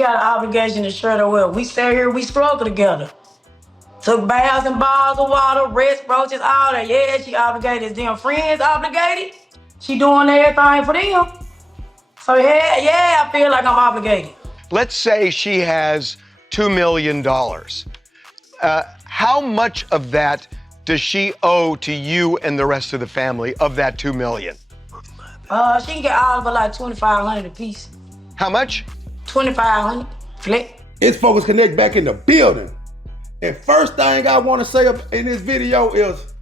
got an obligation to share the wealth. We stay here, we struggle together. Took baths and bottles of water, rest, roaches, all that. Yeah, she obligated. Is them friends obligated? She doing everything for them. So yeah, I feel like I'm obligated. Let's say she has $2 million. How much of that does she owe to you and the rest of the family of that $2 million? She can get all of it like $2,500 a piece. How much? $2,500 flick. It's Focus Connect back in the building. And first thing I want to say in this video is,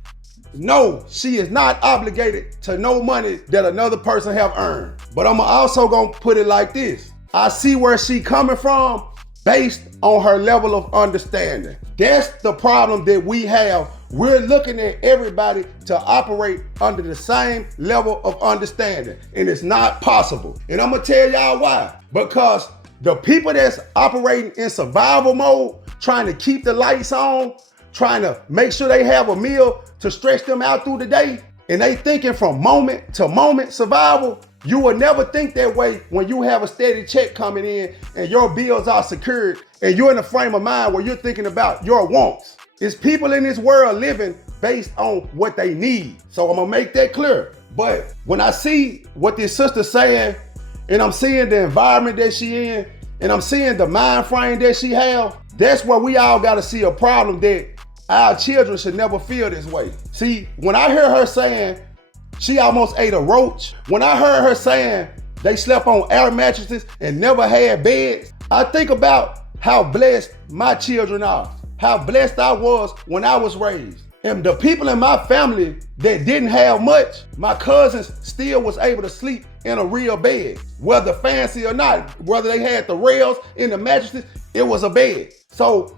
no, she is not obligated to no money that another person have earned. But I'm also gonna put it like this. I see where she coming from based on her level of understanding. That's the problem that we have. We're looking at everybody to operate under the same level of understanding, and it's not possible. And I'm gonna tell y'all why. Because the people that's operating in survival mode, trying to keep the lights on, trying to make sure they have a meal to stretch them out through the day, and they thinking from moment to moment survival, you will never think that way when you have a steady check coming in and your bills are secured and you're in a frame of mind where you're thinking about your wants. It's people in this world living based on what they need. So I'm gonna make that clear. But when I see what this sister's saying, and I'm seeing the environment that she in, and I'm seeing the mind frame that she have, that's where we all gotta see a problem that our children should never feel this way. See, when I hear her saying she almost ate a roach, when I heard her saying they slept on air mattresses and never had beds, I think about how blessed my children are, how blessed I was when I was raised. And the people in my family that didn't have much, my cousins still was able to sleep in a real bed, whether fancy or not, whether they had the rails in the mattresses, it was a bed. So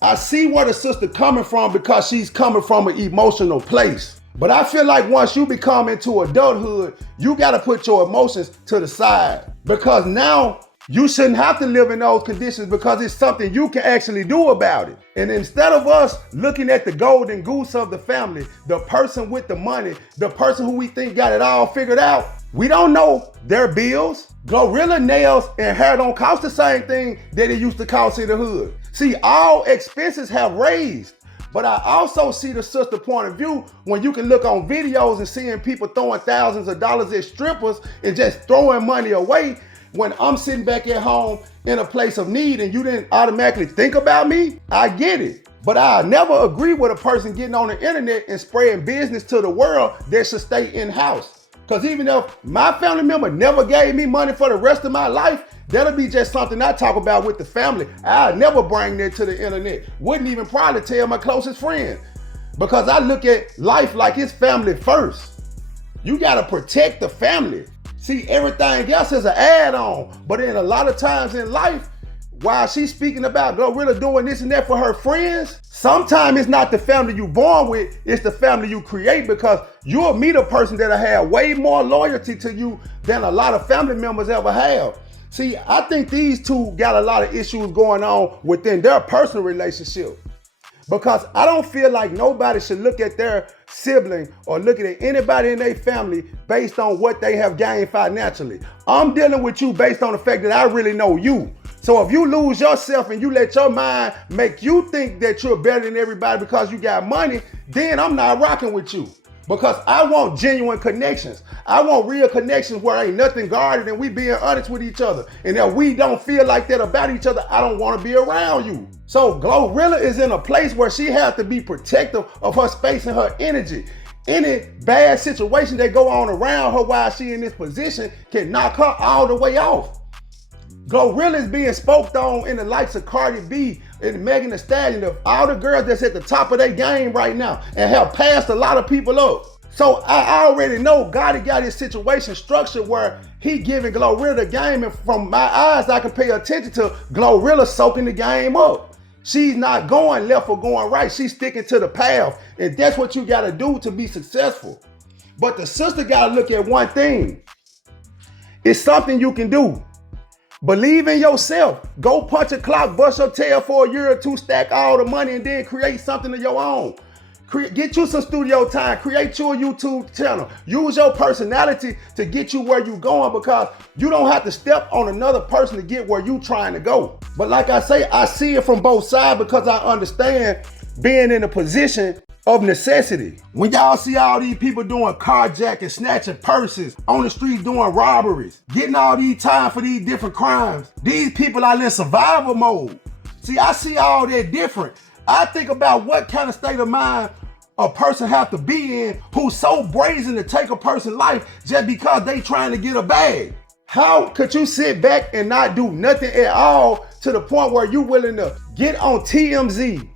I see where the sister coming from because she's coming from an emotional place. But I feel like once you become into adulthood, you gotta put your emotions to the side, because now you shouldn't have to live in those conditions because it's something you can actually do about it. And instead of us looking at the golden goose of the family, the person with the money, the person who we think got it all figured out, we don't know their bills. Glorilla nails and hair don't cost the same thing that it used to cost in the hood. See, all expenses have raised. But I also see the sister point of view when you can look on videos and seeing people throwing thousands of dollars at strippers and just throwing money away. When I'm sitting back at home in a place of need and you didn't automatically think about me, I get it. But I never agree with a person getting on the internet and spreading business to the world that should stay in-house. Because even if my family member never gave me money for the rest of my life, that'll be just something I talk about with the family. I'll never bring that to the internet. Wouldn't even probably tell my closest friend. Because I look at life like it's family first. You gotta protect the family. See, everything else is an add-on. But then a lot of times in life, while she's speaking about Glorilla doing this and that for her friends, sometimes it's not the family you born with, it's the family you create, because you'll meet a person that'll have way more loyalty to you than a lot of family members ever have. See, I think these two got a lot of issues going on within their personal relationship. Because I don't feel like nobody should look at their sibling or looking at anybody in their family based on what they have gained financially. I'm dealing with you based on the fact that I really know you. So if you lose yourself and you let your mind make you think that you're better than everybody because you got money, then I'm not rocking with you. Because I want genuine connections. I want real connections where ain't nothing guarded and we being honest with each other. And if we don't feel like that about each other, I don't want to be around you. So Glorilla is in a place where she has to be protective of her space and her energy. Any bad situation that go on around her while she in this position can knock her all the way off. Glorilla is being spoke on in the likes of Cardi B and Megan Thee Stallion, of all the girls that's at the top of their game right now and have passed a lot of people up. So I already know God got his situation structured where he giving Glorilla the game, and from my eyes I can pay attention to Glorilla soaking the game up. She's not going left or going right. She's sticking to the path, and that's what you got to do to be successful. But the sister got to look at one thing. It's something you can do. Believe in yourself. Go punch a clock, bust your tail for a year or two, stack all the money, and then create something of your own. Get you some studio time. Create you a YouTube channel. Use your personality to get you where you going, because you don't have to step on another person to get where you trying to go. But like I say, I see it from both sides because I understand being in a position of necessity. When y'all see all these people doing carjacking, snatching purses, on the street doing robberies, getting all these time for these different crimes, these people are in survival mode. See, I see all that different. I think about what kind of state of mind a person have to be in who's so brazen to take a person's life just because they trying to get a bag. How could you sit back and not do nothing at all to the point where you willing to get on TMZ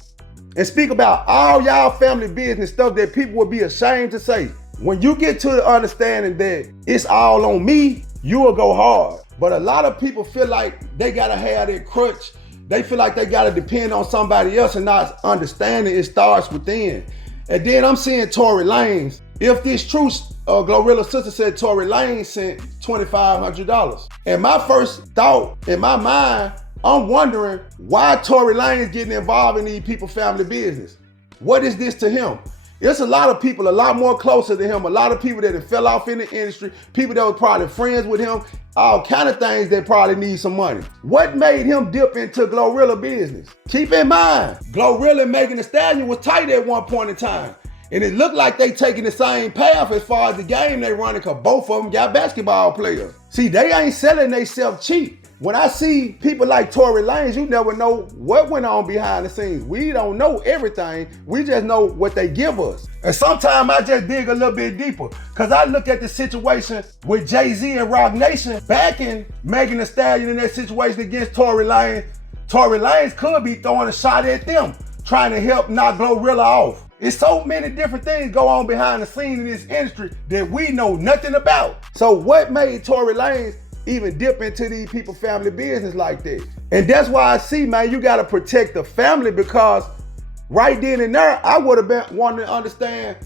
and speak about all y'all family business stuff that people would be ashamed to say? When you get to the understanding that it's all on me, you will go hard. But a lot of people feel like they gotta have that crutch. They feel like they gotta depend on somebody else and not understanding it starts within. And then I'm seeing Tory Lanez. If this true, Glorilla's sister said Tory Lanez sent $2,500. And my first thought in my mind, I'm wondering why Tory Lanez getting involved in these people's family business. What is this to him? It's a lot of people a lot more closer to him, a lot of people that have fell off in the industry, people that were probably friends with him, all kind of things that probably need some money. What made him dip into Glorilla business? Keep in mind, Glorilla and Megan Thee Stallion was tight at one point in time. And it looked like they taking the same path as far as the game they running, because both of them got basketball players. See, they ain't selling themselves cheap. When I see people like Tory Lanez, you never know what went on behind the scenes. We don't know everything. We just know what they give us. And sometimes I just dig a little bit deeper, because I look at the situation with Jay-Z and Roc Nation backing Megan Thee Stallion in that situation against Tory Lanez. Tory Lanez could be throwing a shot at them, trying to help knock Glorilla off. It's so many different things go on behind the scenes in this industry that we know nothing about. So what made Tory Lanez even dip into these people's family business like that? And that's why I see, man, you gotta protect the family, because right then and there, I would have been wanting to understand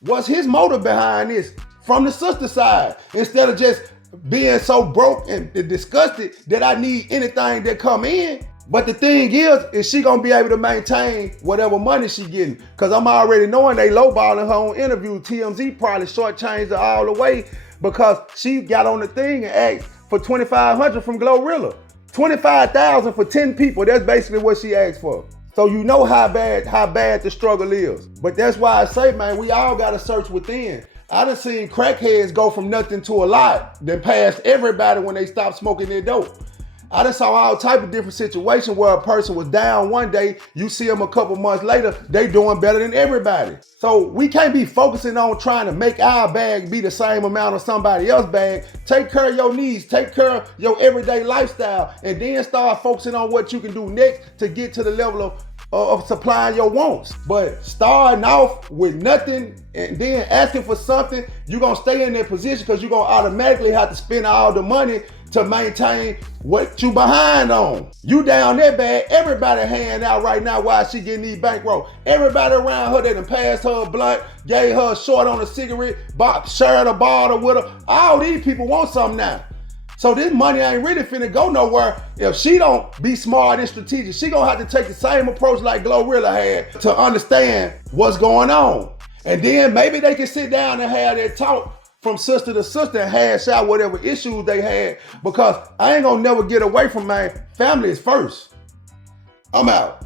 what's his motive behind this from the sister side, instead of just being so broke and disgusted that I need anything that come in. But the thing is she gonna be able to maintain whatever money she getting? Because I'm already knowing they lowballing her on interview. TMZ probably shortchanged her all the way, because she got on the thing and asked for $2,500 from Glorilla. $25,000 for 10 people. That's basically what she asked for. So you know how bad the struggle is. But that's why I say, man, we all gotta search within. I done seen crackheads go from nothing to a lot, then past everybody when they stopped smoking their dope. I done saw all type of different situations where a person was down one day, you see them a couple months later, they doing better than everybody. So we can't be focusing on trying to make our bag be the same amount of somebody else's bag. Take care of your needs, take care of your everyday lifestyle, and then start focusing on what you can do next to get to the level of supplying your wants. But starting off with nothing and then asking for something, you're gonna stay in that position because you're gonna automatically have to spend all the money to maintain what you behind on. You down there bad, everybody hand out right now while she getting these bankroll. Everybody around her that done passed her a blunt, gave her a short on a cigarette, shared a bottle with her. All these people want something now. So this money ain't really finna go nowhere if she don't be smart and strategic. She gonna have to take the same approach like Glorilla had to understand what's going on. And then maybe they can sit down and have that talk from sister to sister and hash out whatever issues they had, because I ain't gonna never get away from my family is first. I'm out.